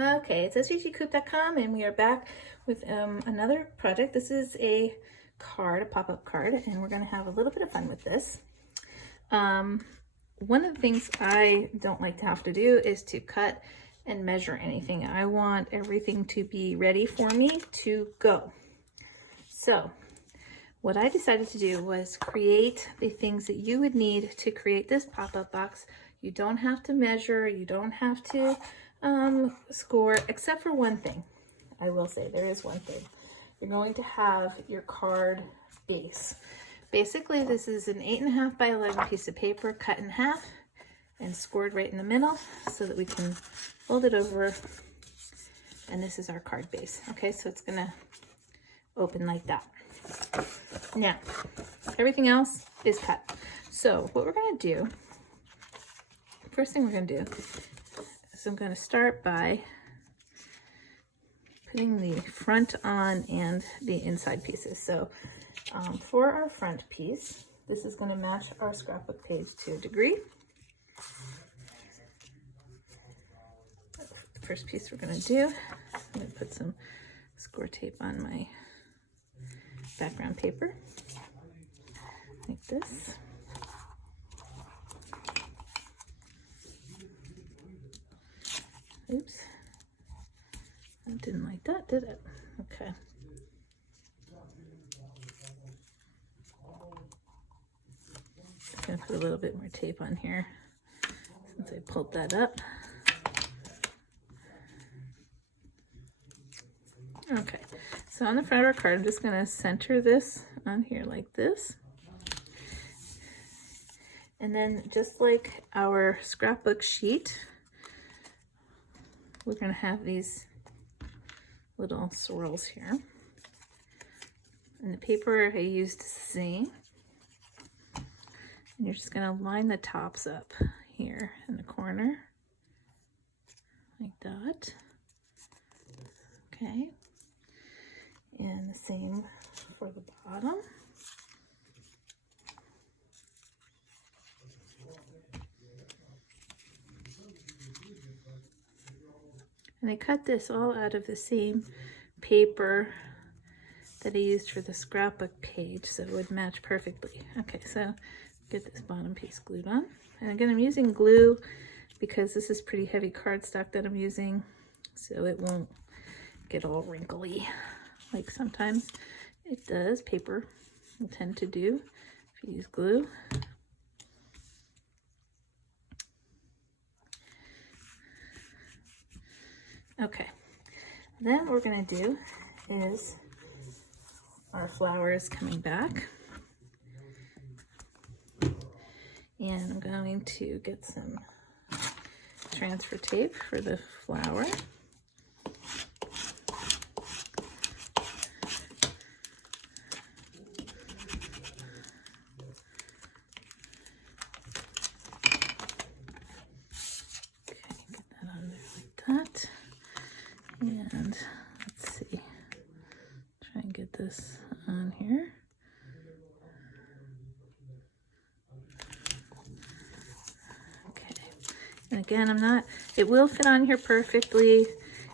Okay, it's svgcoop.com and we are back with another project. This is a card, a pop-up card, and we're going to have a little bit of fun with this. One of the things I don't like to have to do is to cut and measure anything. I want everything to be ready for me to go. So what I decided to do was create the things that you would need to create this pop-up box. You don't have to measure, you don't have to score, except for one thing. I will say there is one thing. You're going to have your card base. Basically, this is an 8.5 by 11 piece of paper cut in half and scored right in the middle so that we can fold it over, and this is our card base. Okay, so it's gonna open like that. Now, everything else is cut. So what we're gonna do, first thing we're gonna do is I'm gonna start by putting the front on and the inside pieces. So for our front piece, this is gonna match our scrapbook page to a degree. The first piece we're gonna do, I'm gonna put some score tape on my background paper, like this. Oops, I didn't like that, did it? Okay. I'm gonna put a little bit more tape on here since I pulled that up. Okay, so on the front of our card, I'm just gonna center this on here like this. And then just like our scrapbook sheet, we're gonna have these little swirls here. And the paper I used C. And you're just gonna line the tops up here in the corner, like that. Okay. And the same for the bottom. And I cut this all out of the same paper that I used for the scrapbook page, so it would match perfectly. Okay, so get this bottom piece glued on. And again, I'm using glue because this is pretty heavy cardstock that I'm using, so it won't get all wrinkly like sometimes it does. Paper will tend to do if you use glue. Okay, then what we're gonna do is our flowers coming back. And I'm going to get some transfer tape for the flower. That. And let's see, try and get this on here. Okay, and again, it will fit on here perfectly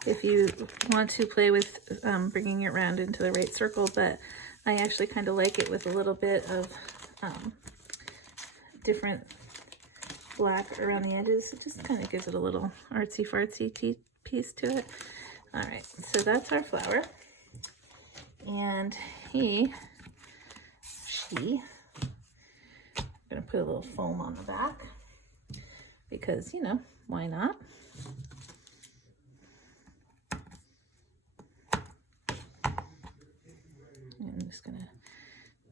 if you want to play with bringing it around into the right circle, but I actually kind of like it with a little bit of different black around the edges. It just kind of gives it a little artsy-fartsy piece to it. All right, so that's our flower. And she, I'm gonna put a little foam on the back because, you know, why not? And I'm just gonna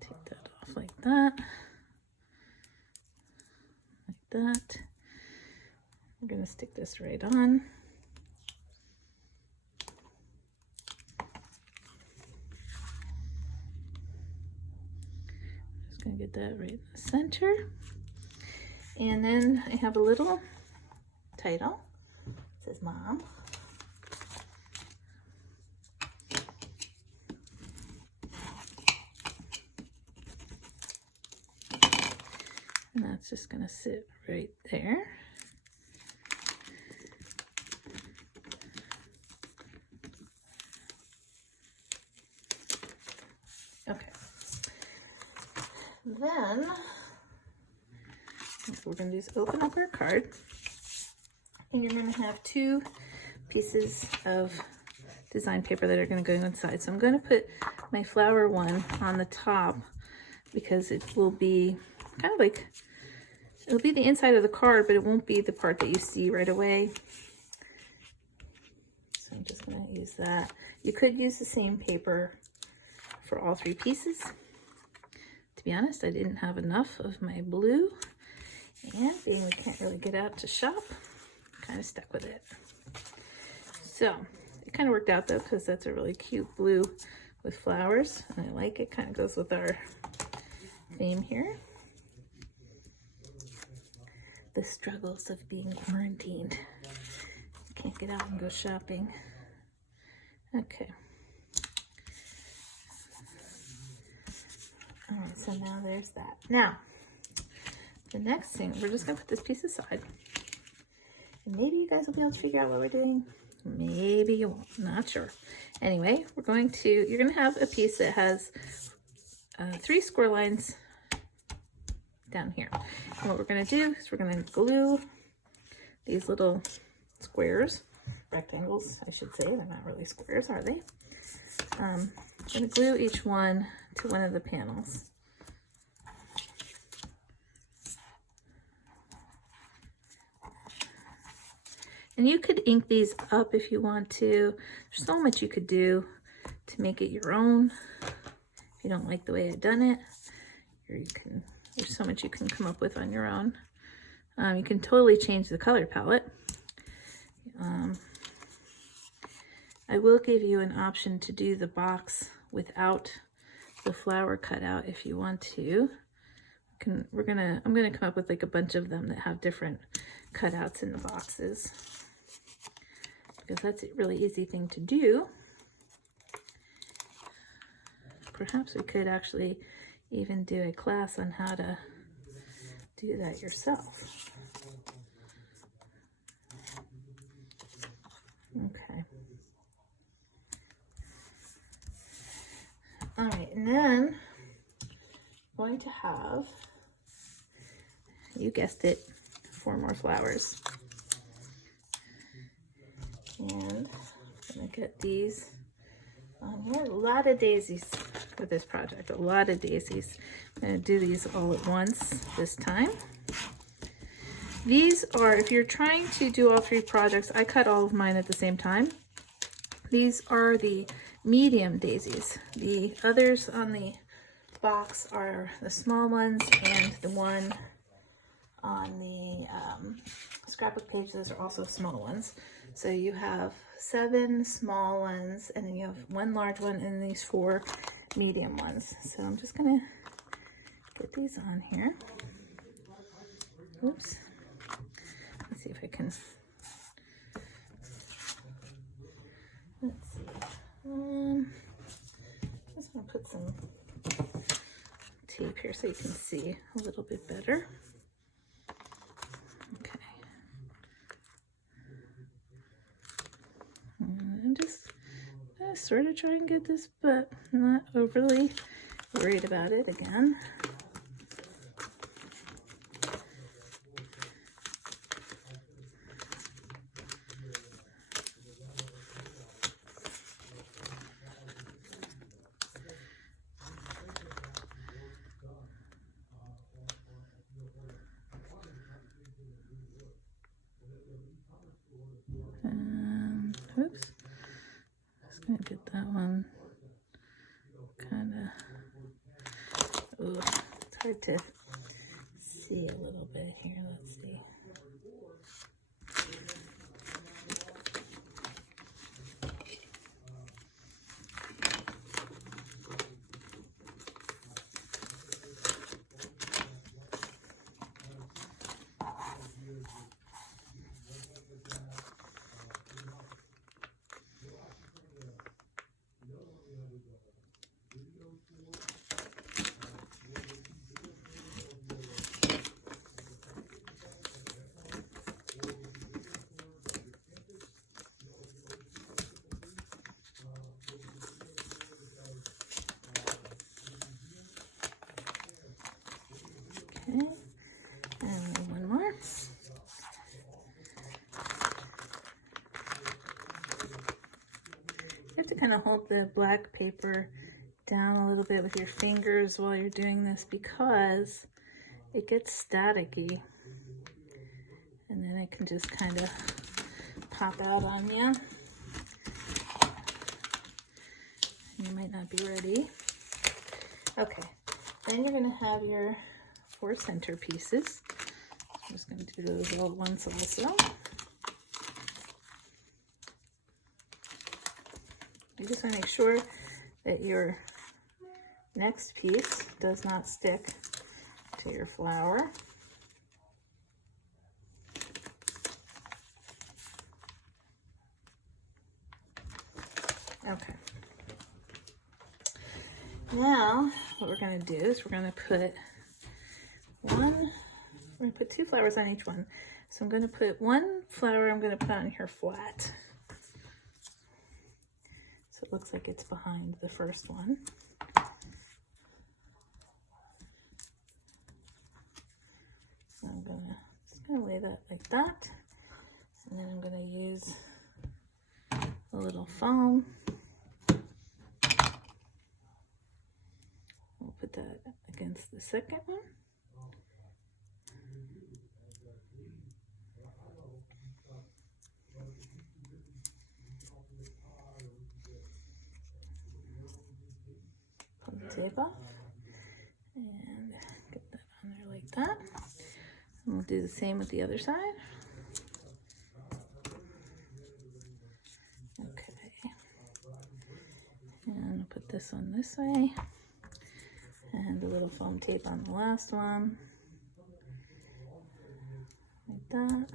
take that off like that. Like that. I'm gonna stick this right on. Just gonna get that right in the center. And then I have a little title. It says Mom. And that's just gonna sit right there. What we're going to do is open up our card, and you're going to have 2 pieces of design paper that are going to go inside. So I'm going to put my flower one on the top because it will be kind of like, it'll be the inside of the card, but it won't be the part that you see right away. So I'm just going to use that. You could use the same paper for all 3 pieces. To be honest, I didn't have enough of my blue, and being we can't really get out to shop, kind of stuck with it. So it kind of worked out though, because that's a really cute blue with flowers, and I like it. Kind of goes with our theme here. The struggles of being quarantined. Can't get out and go shopping. Okay. All right, so now there's that. Now, the next thing, we're just gonna put this piece aside. And maybe you guys will be able to figure out what we're doing. Maybe you won't, not sure. Anyway, you're gonna have a piece that has 3 score lines down here. And what we're gonna do is we're gonna glue these little squares, rectangles, I should say. They're not really squares, are they? I'm gonna glue each one to one of the panels. And you could ink these up if you want to. There's so much you could do to make it your own. If you don't like the way I've done it, there's so much you can come up with on your own. You can totally change the color palette. I will give you an option to do the box without the flower cutout if you want to. I'm gonna come up with like a bunch of them that have different cutouts in the boxes, because that's a really easy thing to do. Perhaps we could actually even do a class on how to do that yourself. Okay. All right, and then I'm going to have, you guessed it, 4 more flowers. And I'm gonna get these on here. A lot of daisies with this project, a lot of daisies. I'm gonna do these all at once this time. These are, if you're trying to do all 3 projects, I cut all of mine at the same time. These are the medium daisies. The others on the box are the small ones, and the one on the scrapbook page, those are also small ones. So you have 7 small ones, and then you have 1 large one, and these 4 medium ones. So I'm just gonna get these on here. Oops. Let's see if I can. Let's see. Just gonna put some tape here so you can see a little bit better. Okay. I'm just sort of trying to get this, but not overly worried about it again. Oops. Just gonna get that one kind of, it's hard to see a little bit here. Let's see. kind of hold the black paper down a little bit with your fingers while you're doing this because it gets staticky. And then it can just kind of pop out on you. You might not be ready. Okay, then you're going to have your 4 center pieces. I'm just going to do those little ones also. You just want to make sure that your next piece does not stick to your flower. Okay. Now, what we're going to do is we're going to put 2 flowers on each one. So I'm going to put 1 flower I'm going to put on here flat. So it looks like it's behind the first one. So I'm just going to lay that like that. And then I'm going to use a little foam. We'll put that against the second one. Pull the tape off and get that on there like that. And we'll do the same with the other side. Okay. And I'll put this one this way. And a little foam tape on the last one. Like that.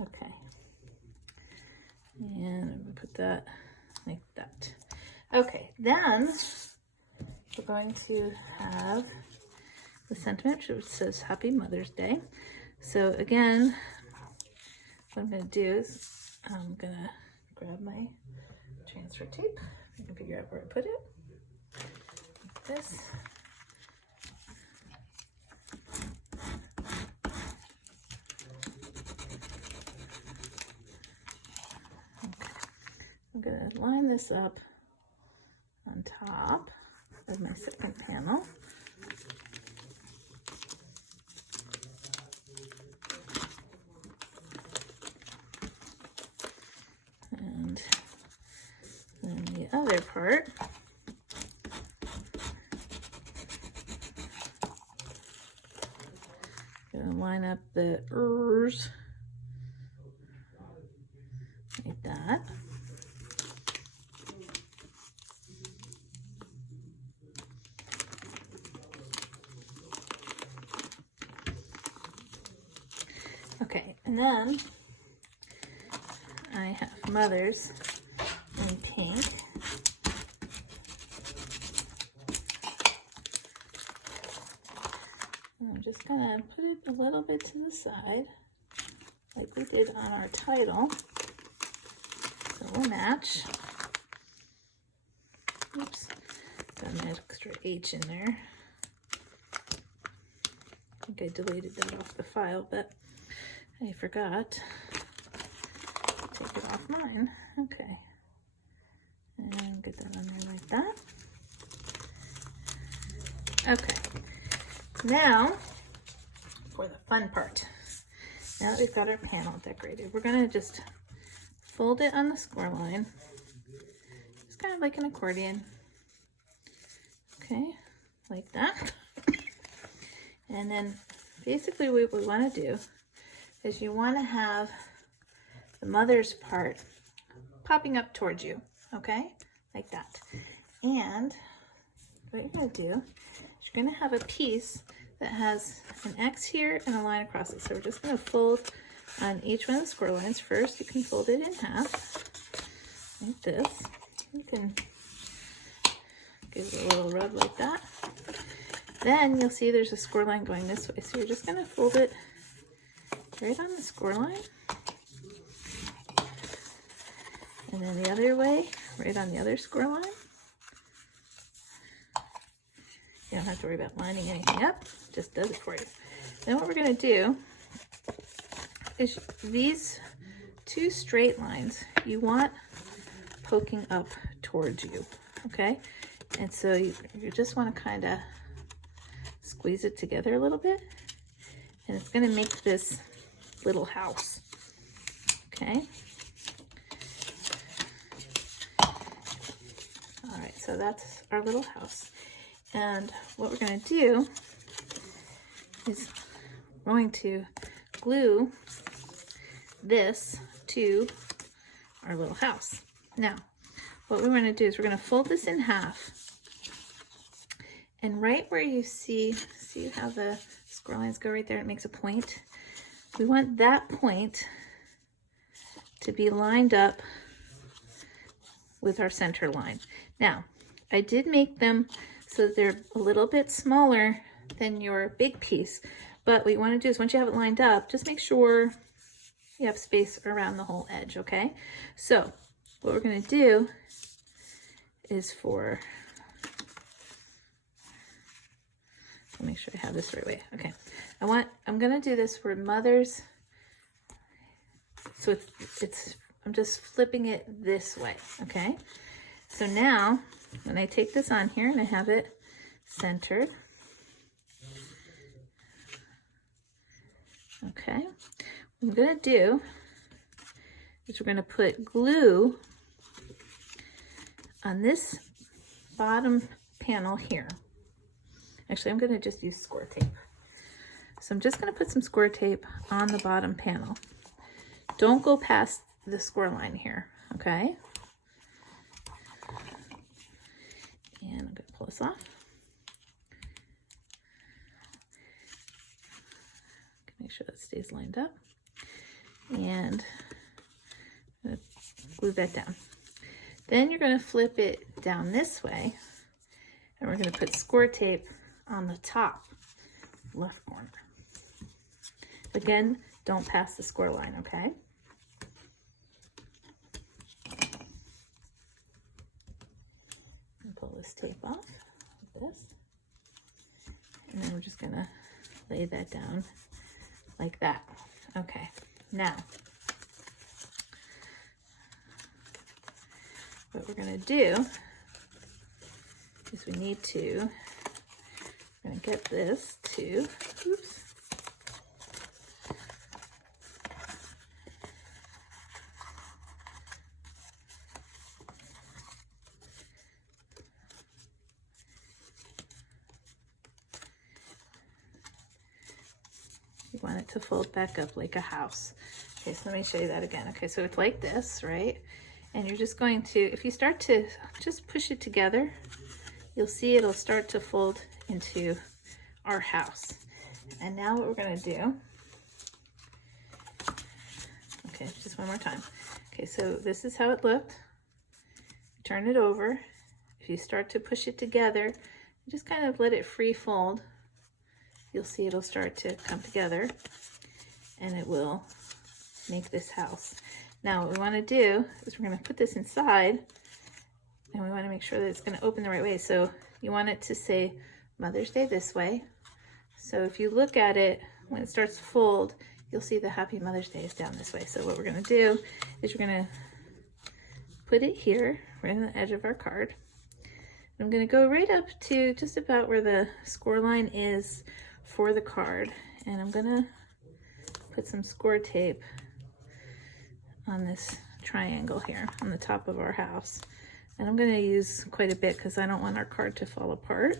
Okay. And I'm going to put that like that. Okay, then we're going to have the sentiment which says Happy Mother's Day. So again, what I'm going to do is I'm going to grab my transfer tape. I can figure out where I put it. Like this. Okay. I'm going to line this up on top of my second panel. And then the other part, I'm going to line up the R's like that. Okay, and then I have Mother's in pink. And I'm just gonna put it a little bit to the side, like we did on our title. So we'll match. Oops, got an extra H in there. I think I deleted that off the file, but I forgot to take it off mine. Okay. And get that on there like that. Okay. Now, for the fun part. Now that we've got our panel decorated, we're going to just fold it on the score line. It's kind of like an accordion. Okay, like that. And then basically what we want to do is you want to have the mother's part popping up towards you, okay? Like that. And what you're going to do is you're going to have a piece that has an X here and a line across it. So we're just going to fold on each one of the score lines. First, you can fold it in half, like this. You can give it a little rub like that. Then you'll see there's a score line going this way. So you're just going to fold it right on the score line. And then the other way, right on the other score line. You don't have to worry about lining anything up, it just does it for you. Then what we're going to do is these 2 straight lines, you want poking up towards you, okay? And so you just want to kind of squeeze it together a little bit, and it's going to make this little house, okay? All right, so that's our little house. And what we're going to do is we're going to glue this to our little house. Now, what we want to do is we're going to fold this in half. And right where you see how the score lines go right there, it makes a point. We want that point to be lined up with our center line. Now, I did make them so that they're a little bit smaller than your big piece. But what you want to do is once you have it lined up, just make sure you have space around the whole edge, okay? So what we're going to do is let me make sure I have this the right way. Okay, I'm going to do this for mother's. So I'm just flipping it this way, okay? So now when I take this on here and I have it centered, okay, what I'm going to do is we're going to put glue on this bottom panel here. Actually, I'm going to just use score tape. So I'm just going to put some score tape on the bottom panel. Don't go past the score line here, okay? And I'm going to pull this off. Make sure that stays lined up. And I'm going to glue that down. Then you're going to flip it down this way, and we're going to put score tape on the top left corner. Again, don't pass the score line, okay? And pull this tape off like this. And then we're just going to lay that down like that. Okay, now what we're going to do is we're going to get this to, oops, you want it to fold back up like a house. Okay, so let me show you that again. Okay, so it's like this, right? And you're just going to, if you start to just push it together, you'll see it'll start to fold into our house. And now what we're going to do, okay, just one more time. Okay, so this is how it looked. Turn it over. If you start to push it together, just kind of let it free fold. You'll see it'll start to come together and it will make this house. Now what we want to do is we're going to put this inside, and we want to make sure that it's going to open the right way. So you want it to say Mother's Day this way. So if you look at it, when it starts to fold, you'll see the Happy Mother's Day is down this way. So what we're going to do is we're going to put it here, right on the edge of our card. I'm going to go right up to just about where the score line is for the card. And I'm going to put some score tape on this triangle here on the top of our house. And I'm going to use quite a bit because I don't want our card to fall apart.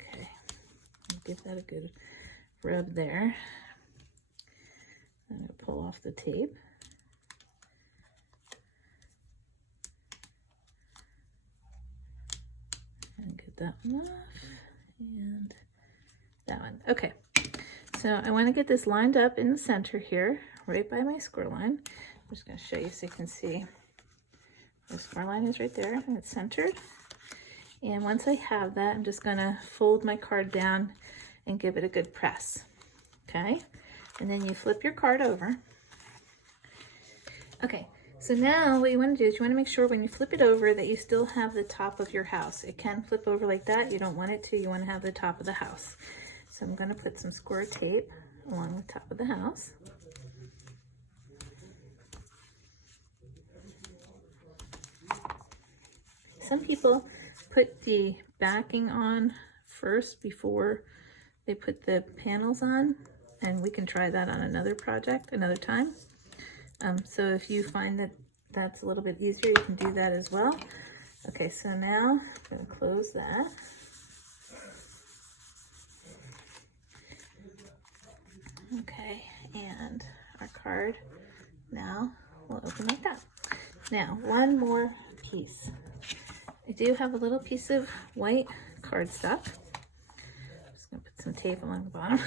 Okay, give that a good rub there. I'm going to pull off the tape. And get that one off. And that one. Okay, so I want to get this lined up in the center here, right by my score line. I'm just going to show you so you can see the score line is right there and it's centered. And once I have that, I'm just going to fold my card down and give it a good press. Okay, and then you flip your card over. Okay, So now what you want to do is you want to make sure when you flip it over that you still have the top of your house. It can flip over like that. You don't want it to. You want to have the top of the house. So I'm going to put some score tape along the top of the house. Some people put the backing on first before they put the panels on, and we can try that on another project another time. So if you find that that's a little bit easier, you can do that as well. Okay, so now I'm going to close that. Okay, and our card now will open like that. Now, one more piece. I do have a little piece of white cardstock. I'm just going to put some tape along the bottom.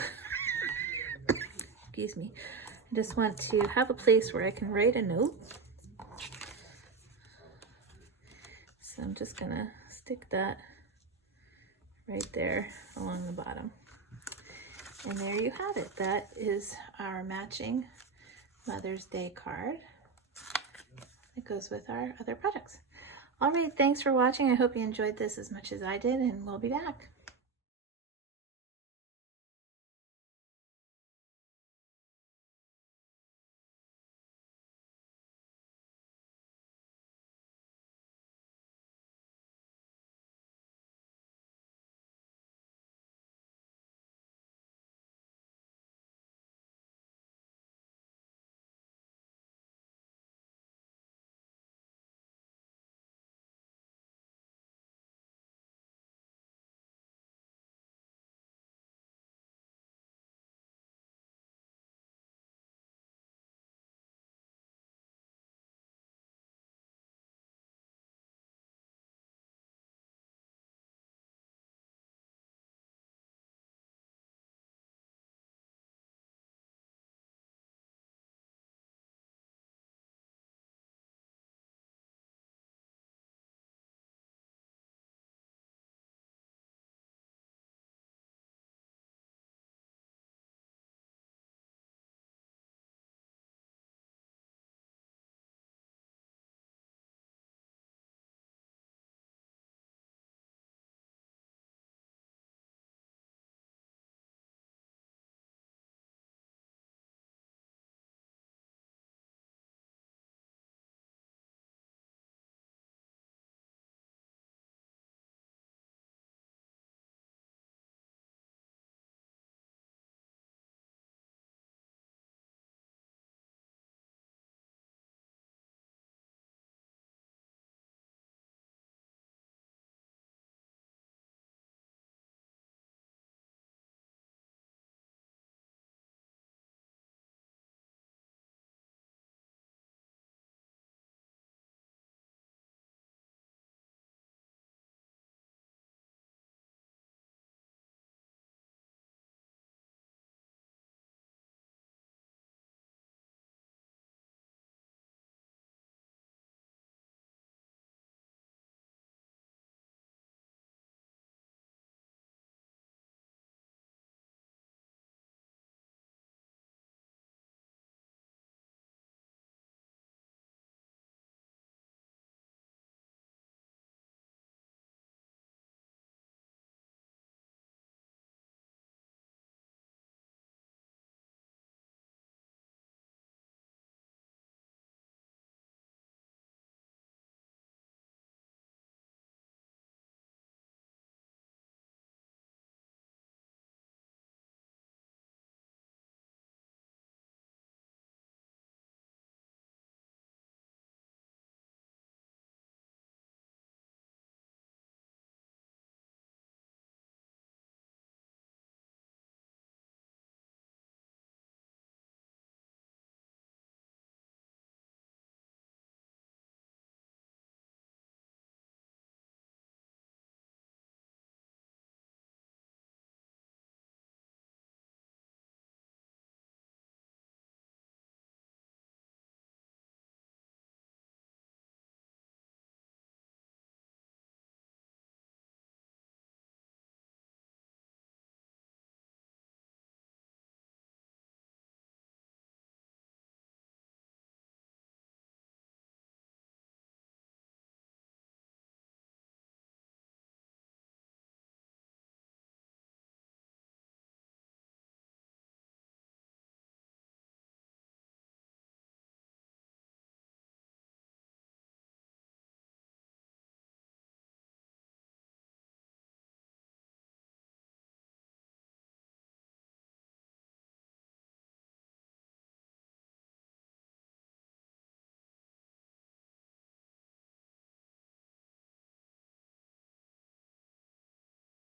Excuse me. I just want to have a place where I can write a note. So I'm just going to stick that right there along the bottom. And there you have it. That is our matching Mother's Day card. It goes with our other projects. All right, thanks for watching. I hope you enjoyed this as much as I did, and we'll be back.